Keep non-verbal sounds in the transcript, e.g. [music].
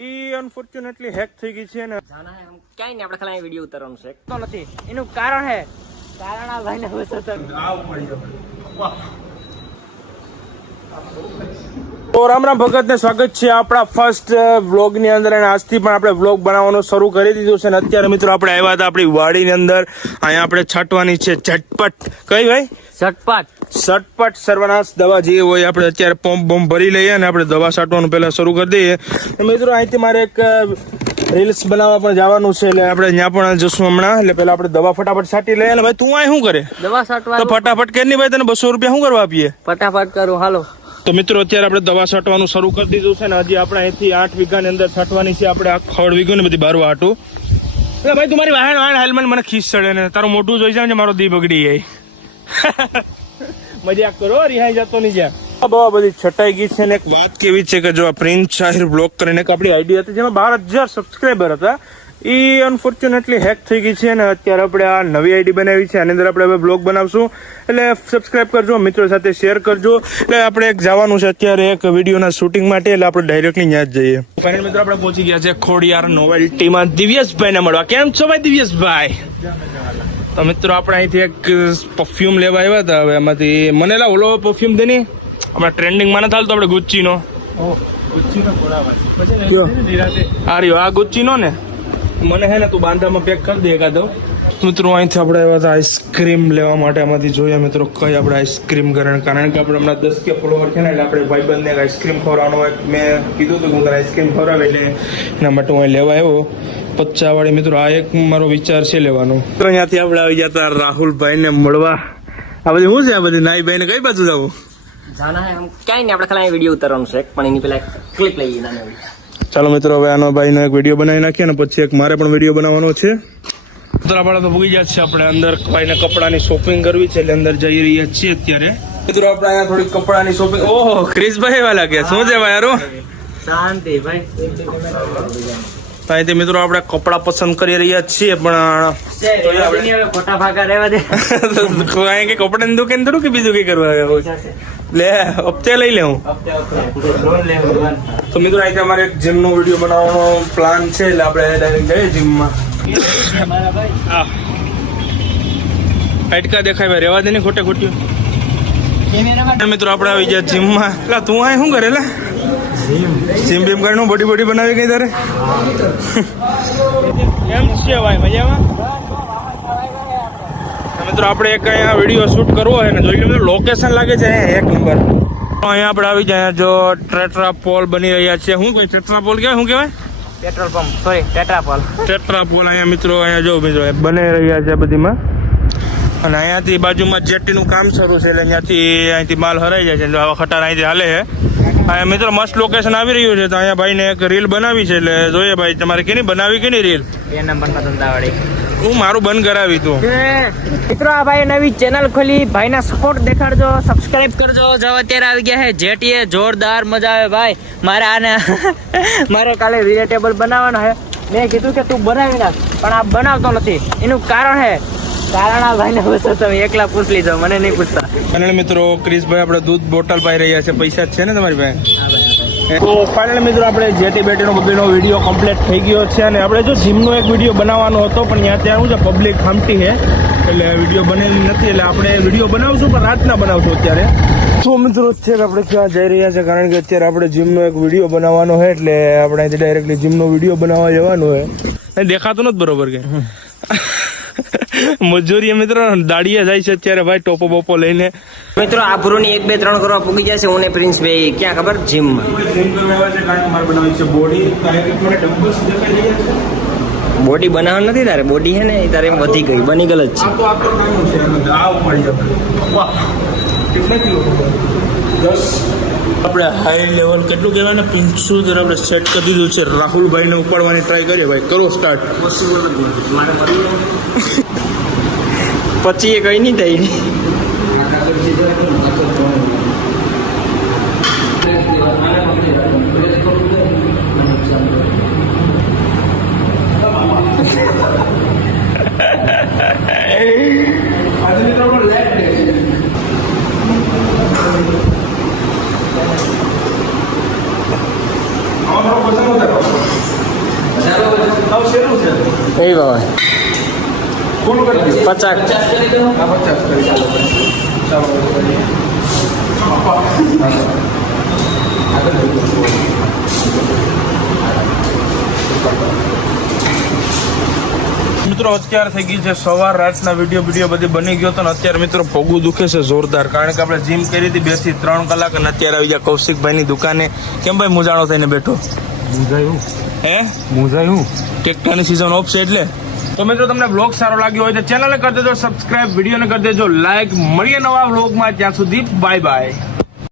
એ unfortunately hack થઈ ગઈ છે ને. જાના ક્યાંય નહીં આપણે ખાલી વીડિયો ઉતારવાનું છે. તો નથી. એનું કારણ હે. કારણ આ ભાઈને બસ હતો તો રામ રામ ભગત ને સ્વાગત છે આપણા ફર્સ્ટ વ્લોગની અંદર અને આજથી પણ આપણે વ્લોગ બનાવવાનું શરૂ કરી દીધું છે અને અત્યારે મિત્રો આપણે આવ્યા હતા આપણી વાડીની અંદર. અહીંયા આપણે છાંટવાની છે ઝટપટ. કઈ ભાઈ? ઝટપટ. ઝટપટ સર્વનાશ દવા જે હોય આપણે અત્યારે પંપ બમ્પ ભરી લઈએ અને આપણે દવા છાંટવાનું પહેલા શરૂ કરી દઈએ. તો મિત્રો અહીંથી મારે એક રીલ્સ બનાવવા પણ જવાનું છે એટલે આપણે ત્યાં પણ જશું હમણાં. એટલે પેલા આપણે દવા ફટાફટ છાંટી લઈએ. અને ભાઈ તું અહીં શું કરે? દવા છાંટવા તો ફટાફટ કે નહીં ભાઈ તને બસો રૂપિયા શું કરવા આપીએ? ફટાફટ કરું હાલો. તો મિત્રો અત્યારે આપણે દવા છાંટવાનું શરૂ કરી દીધું છે ને હજી આપણે અહીંથી આઠ વીઘાની અંદર છાંટવાની છે. આપણે આ ખડ વીઘું ને બધી બારવા હાટું એટલે ભાઈ તમારી વાહન વાહન હેલ્મેટ મને ખીસ ચડે ને. તારું મોટું જોઈ જાય ને મારો દી બગડી જાય. મજાક કરો રિહાઈ જતો નહીં જ્યાં. બહુ બધી છટાઈ ગઈ છે ને. એક વાત કેવી છે કે જો આ પ્રિન્સ શાહિર બ્લોક કરીને એક આપણી આઈડી હતી જેમાં બાર હજાર સબસ્ક્રાઈબર હતા. એ અનફોર્ચ્યુનેટલી હેક થઈ ગઈ છે અને અત્યારે આપણે આ નવી આઈડી બનાવી છે. આની અંદર આપણે હવે બ્લોગ બનાવશું. એટલે સબસ્ક્રાઇબ કરજો મિત્રો સાથે શેર કરજો. એટલે આપણે એક જવાનું છે અત્યારે એક વિડીયોના શૂટિંગ માટે. એટલે આપણે ડાયરેક્ટલી ત્યાં જ જઈએ. ફાઇનલ મિત્રો આપણે પહોંચી ગયા છે ખોડિયાર નોવેલ્ટીમાં દિવ્યેશભાઈને મળવા. કેમ છો ભાઈ દિવ્યેશભાઈ તો મિત્રો આપણે અહીંથી એક પરફ્યુમ લેવા આવ્યા હતા. હવે એમાંથી મને લા ઓલો પરફ્યુમ દે આપણે આપણા ટ્રેન્ડિંગમાં નથી હાલતો આપણે ગુચ્ચીનો આ રહ્યો. આ ગુચ્ચીનો ને? મને હે ને તું બાંધામાં પેક કરી દે એકાદો. મિત્રો અહીંથી આપણે આવ્યા હતા આઈસ્ક્રીમ લેવા માટે આમાંથી જોઈએ મિત્રો કઈ આપણે આઈસ્ક્રીમ કારણ કારણ કે આપણે હમણાં દસ કે ફોલોવર છે ને એટલે આપણે ભાઈબંધને આઈસ્ક્રીમ ખવડાવવાનો એક મેં કીધું હતું કે હું તને આઈસ્ક્રીમ ખવડાવે એટલે એના માટે હું અહીં લેવા આવ્યો. પચ્ચા વાળી મિત્રો આ એક મારો વિચાર છે લેવાનો. તો અહીંયાથી આપણે આવી ગયા હતા રાહુલભાઈને મળવા. આ બધી શું છે આ બધી નાઈ ભાઈને કઈ બાજુ જવું જાના હે હમ ક્યાંય નહીં આપણે ખાલી વીડિયો ઉતારવાનું છે. પણ એની પેલા ક્લિપ લઈએ નાની. ચાલો મિત્રો હવે આનો ભાઈનો એક વીડિયો બનાવી નાખીએ અને પછી એક મારે પણ વીડિયો બનાવવાનો છે. ઉત્તરાપાડા આપણે તો ભૂગી જાય છે આપણે. અંદર ભાઈને કપડાની શોપિંગ કરવી છે એટલે અંદર જઈ રહ્યા છીએ અત્યારે. મિત્રો આપણે અહીંયા થોડી કપડાની શોપિંગ ઓહો ક્રિશભાઈ એવા લાગે શું છે ભાઈ યારો શાંતિ ભાઈ. અહીંથી મિત્રો આપણે કપડા પસંદ કરી રહ્યા છીએ પણ [laughs] કપડા કે દુકાન થોડું કે બીજું કઈ કરવા હોય? લે હપ્તે લઈ લે હું. લેવું તો મિત્રો અહીંથી અમારે એક જીમનો વીડિયો બનાવવાનો પ્લાન છે એટલે આપણે ડાયરેક્ટ જઈએ જીમમાં ભાઈ. દેખાય ભાઈ રેવા દે ને ખોટે ખોટ્યું મિત્રો આપણે આવી ગયા જીમમાં એટલે તું આ શું કરે લા? જીમ બીમ કરીને બોડી બોડી બનાવી ગઈ તારે? એમ છે ભાઈ મજામાં? મિત્રો આપણે એક અહીંયા વીડિયો શૂટ કરવો હોય ને જોઈ લો લોકેશન લાગે છે એક નંબર અહીંયા આપણે આવી જાય જો ટ્રેટ્રા પોલ બની રહ્યા છે. શું કોઈ ટ્રેટ્રા પોલ કહેવાય? શું કહેવાય? Petrol pump sorry tetrapole tetra pole અહીંયા મિત્રો અહીંયા જો મિત્રો બની રહ્યા છે બધીમાં. અને અહીંયાથી બાજુમાં જેટીનું કામ શરૂ છે એટલે અહીંયાથી અહીંથી માલ હરાઈ જાય છે. એટલે આવા ખટાર અહીંથી હાલે છે. અહીંયા મિત્રો મસ્ત લોકેશન આવી રહ્યું છે. તો અહીંયા ભાઈને એક રીલ બનાવી છે એટલે જોઈએ ભાઈ તમારે કેની બનાવી કેની રીલ બે નંબરના ધંધાવાળી. હું મારું બંધ કરાવી તું. મિત્રો આ ભાઈ નવી ચેનલ ખોલી. ભાઈના સપોર્ટ દેખાડજો સબસ્ક્રાઇબ કરજો. જો અત્યારે આવી ગયા છે. જેટીએ જોરદાર મજા આવે ભાઈ. મારે આને [laughs] મારે કાલે રિલેટેબલ બનાવવાનો છે. મેં કીધું કે તું બનાવી નાખ પણ આ બનાવતો નથી. એનું કારણ છે કારણ આ ભાઈને પૂછો તમે એકલા પૂછ લીધો મને નહીં પૂછતા. ફાઇનલ મિત્રો ક્રિશભાઈ આપણે દૂધ બોટલ પાઈ રહ્યા છે. પૈસા છે ને તમારી પાસે? તો ફાઇનલ મિત્રો આપણે જેટી બેટીનો બબીનો વીડિયો કમ્પ્લીટ થઈ ગયો છે અને આપણે જો જીમનો એક વીડિયો બનાવવાનો હતો પણ ત્યાં ત્યાં શું છે પબ્લિક ખામટી છે. એટલે વીડિયો બનેલી નથી એટલે આપણે વીડિયો બનાવશું પણ રાતના બનાવશું અત્યારે. તો મિત્રો અત્યારે આપણે ક્યાં જઈ રહ્યા છે કારણ કે અત્યારે આપણે જીમનો એક વીડિયો બનાવવાનો છે એટલે આપણે અહીંથી ડાયરેક્ટલી જીમનો વીડિયો બનાવવા જવાનો છે. દેખાતો નથી બરોબર કે? મજૂરી મિત્રો દાડીએ જાય છે અત્યારે ભાઈ ટોપો બોપો લઈને. મિત્રો આ પૂરોની એક બે ત્રણ કરવા પૂગી જશે હું ને પ્રિન્સ ભાઈ ક્યાં ખબર? જીમમાં. છે છે બોડી છે બનાવવા નથી તારે? બોડી હે ને એ તારે એમ વધી ગઈ બની ગલ જ છે. છે આપણે હાઈ લેવલ કેટલું કહેવાય ને? પિંચોતેર આપણે સેટ કરી દીધું છે. રાહુલભાઈને ઉપાડવાની ટ્રાય કરીએ ભાઈ. કરો સ્ટાર્ટ પછી એ કઈ નહીં થઈ આજે મિત્રો આપણો લેગ ડે છે આમાં થોડો પસંદ વધારો ભાવ શેનું છે એ ભાવે ફૂલ કરી પચાસ. આ પચાસ કરી ચાલો ચાલો મિત્રો અત્યારે થઈ ગઈ છે સવાર. રાતના વીડિયો વીડિયો બધી બની ગયો તો ને અત્યારે મિત્રો પગું દુખે છે જોરદાર. કારણ કે આપણે જીમ કરી હતી બેથી ત્રણ કલાક અને અત્યારે આવી ગયા કૌશિકભાઈની દુકાને. કેમ ભાઈ મુજાણો થઈને બેઠો? મુજાયું હે? મુજાયું ટેક્ટાની સિઝન ઓફ છે એટલે? તો મિત્રો, તમને બ્લોગ સારો લાગ્યો હોય તો ચેનલને કરી દેજો સબસ્ક્રાઇબ વિડીયોને કરી દેજો લાઇક મળીએ નવા બ્લોગમાં ત્યાં સુધી બાય બાય